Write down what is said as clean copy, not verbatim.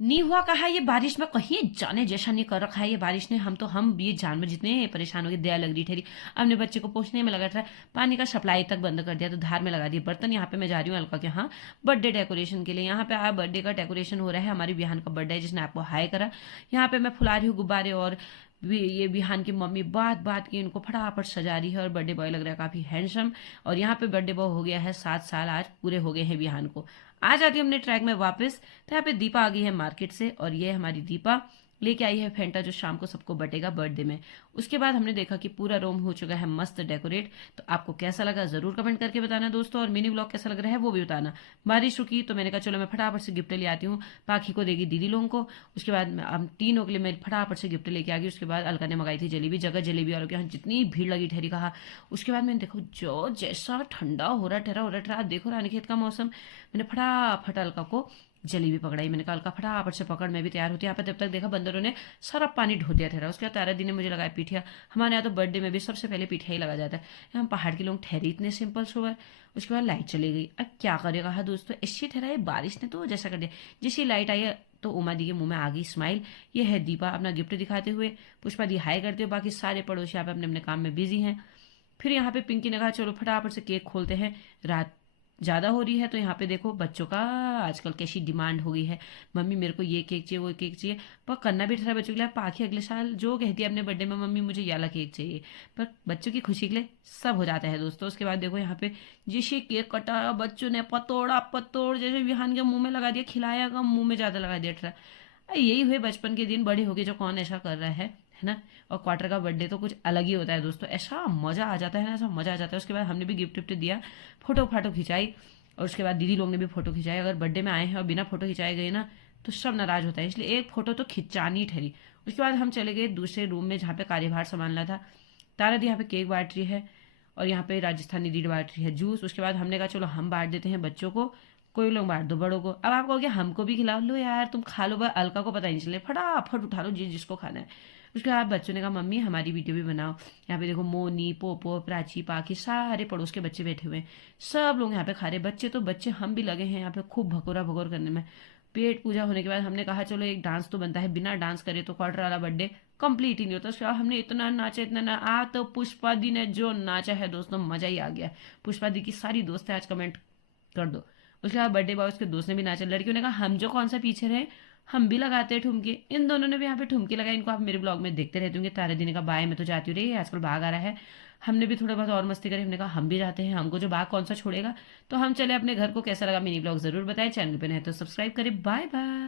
नहीं हुआ कहा ये बारिश में कहीं जाने जैसा नहीं कर रखा है ये बारिश ने। हम ये जानवर जितने परेशान हो गए, दया लग रही ठहरी। अपने बच्चे को पोछने में लगा था, पानी का सप्लाई तक बंद कर दिया, तो धार में लगा दिए बर्तन। यहाँ पे मैं जा रही हूँ अलका के यहाँ बर्थडे डेकोरेशन के लिए। यहाँ पे आया बर्थडे का डेकोरेशन हो रहा है, हमारी बिहान का बर्थडे है जिसने आपको हाई करा। यहाँ पे मैं फुला रही हूँ गुब्बारे, और ये बिहान की मम्मी बात बात की इनको फटाफट सजा रही है, और बर्थडे बॉय लग रहा है काफी हैंडसम। और यहाँ पे बर्थडे बॉय हो गया है 7 साल, आज पूरे हो गए हैं बिहान को। आ जाती हूँ अपने ट्रैक में वापस। तो यहाँ पे दीपा आ गई है मार्केट से, और ये हमारी दीपा लेके आई है फेंटा, जो शाम को सबको बटेगा बर्थडे में। उसके बाद हमने देखा कि पूरा रूम हो चुका है मस्त डेकोरेट। तो आपको कैसा लगा जरूर कमेंट करके बताना दोस्तों, और मिनी ब्लॉग कैसा लग रहा है वो भी बताना। बारिश रुकी तो मैंने कहा चलो मैं फटाफट से गिफ्ट ले आती हूँ। पाखी को देगी दीदी लोगों को। उसके बाद हम तीनों के लिए मैं फटाफट से गिफ्ट लेके आ गई। उसके बाद अलका ने मंगाई थी जलेबी, जगह जलेबी वालों के यहाँ जितनी भीड़ लगी ठहरी कहा। उसके बाद मैंने देखो जो जैसा ठंडा हो रहा देखो रानी खेत का मौसम। मैंने फटाफट अलका को जलेबी पकड़ाई। मैंने कहा अलका फटाफट से पकड़, मैं भी तैयार होती। यहाँ पे तब तक देखा बंदरों ने सारा पानी ढो दिया ठहरा। उसके बाद तारा दी ने मुझे लगाया पीठिया। हमारे यहाँ तो बर्थडे में भी सबसे पहले पीठिया ही लगा जाता है। यहाँ पहाड़ के लोग ठहरे इतने सिंपल सोबर। उसके बाद लाइट चली गई। अब क्या करेगा कहा दोस्तों, ऐसी ठहरा है बारिश ने तो जैसा कर दिया। जैसी लाइट आई है तो उमा दी के मुंह में आ गई स्माइल। ये है दीपा अपना गिफ्ट दिखाते हुए, पुष्पा दी हाई करते हुए। बाकी सारे पड़ोसी यहाँ पे अपने अपने काम में बिजी हैं। फिर यहाँ पे पिंकी ने कहा चलो फटाफट से केक खोलते हैं, रात ज़्यादा हो रही है। तो यहाँ पे देखो बच्चों का आजकल कैसी डिमांड हो गई है, मम्मी मेरे को ये केक चाहिए वो केक चाहिए। पर करना भी था बच्चों के लिए। पाखी अगले साल जो कहती है अपने बर्थडे में मम्मी मुझे ये वाला केक चाहिए, पर बच्चों की खुशी के लिए सब हो जाता है दोस्तों। उसके बाद देखो यहाँ पे जिसे केक कटा, बच्चों ने पतोड़ा पतोड़ जैसे विहान के मुंह में लगा दिया, खिलाया का मुंह में ज़्यादा लगा दिया। यही हुए बचपन के दिन, बड़े हो गए जो कौन ऐसा कर रहा है ना। और क्वार्टर का बर्थडे तो कुछ अलग ही होता है दोस्तों, ऐसा मजा आ जाता है ना, ऐसा मजा आ जाता है। उसके बाद हमने भी गिफ्ट विफ्ट दिया, फोटो फाटो खिंचाई। और उसके बाद दीदी लोग ने भी फोटो खिंचाई। अगर बर्थडे में आए हैं और बिना फोटो खिंचाए गए ना तो सब नाराज होता है, इसलिए एक फोटो तो खिंचानी ठहरी। उसके बाद हम चले गए दूसरे रूम में जहाँ पे कार्यभार संभालना था। तारा दी यहाँ पे केक बांट रही है, और यहाँ पे राजस्थानी दी बांट रही है जूस। उसके बाद हमने कहा चलो हम बांट देते हैं बच्चों को, कोई लोग बांट दो बड़ों को। अब आप कहोगे हमको भी खिलाओ, लो यार तुम खा लो, अलका को पता ही नहीं चले, फटाफट उठा लो जिसको खाना है। उसके बाद बच्चों ने कहा मम्मी हमारी वीडियो भी बनाओ। यहाँ पे देखो मोनी पोपो प्राची पाखी सारे पड़ोस के बच्चे बैठे हुए हैं, सब लोग यहाँ पे खा रहे। बच्चे तो बच्चे, हम भी लगे हैं यहाँ पे खूब भकोरा भकोर करने में। पेट पूजा होने के बाद हमने कहा चलो एक डांस तो बनता है, बिना डांस करे तो क्वार्टर वाला बर्थडे कंप्लीट ही नहीं होता। उसके बाद हमने इतना नाचा इतना ना आ, तो पुष्पा दी ने जो नाचा है दोस्तों मजा ही आ गया। पुष्पा दी की सारी दोस्त है आज, कमेंट कर दो। उसके बाद बर्थडे बॉय उसके दोस्त ने भी नाचा। लड़कियों ने कहा हम जो कौन सा पीछे रहे, हम भी लगाते हैं ठुमके। इन दोनों ने भी यहाँ पे ठुमके लगाए। इनको आप मेरे ब्लॉग में देखते रहते होंगे। तारे दिन का बाय मैं तो जाती हूँ, रही आजकल बाघ आ रहा है। हमने भी थोड़ा बहुत और मस्ती करी। हमने कहा हम भी जाते हैं, हमको जो बाघ कौन सा छोड़ेगा। तो हम चले अपने घर को। कैसा लगा मिनी ब्लॉग जरूर बताएं, चैनल पे नहीं तो सब्सक्राइब करें। Bye bye.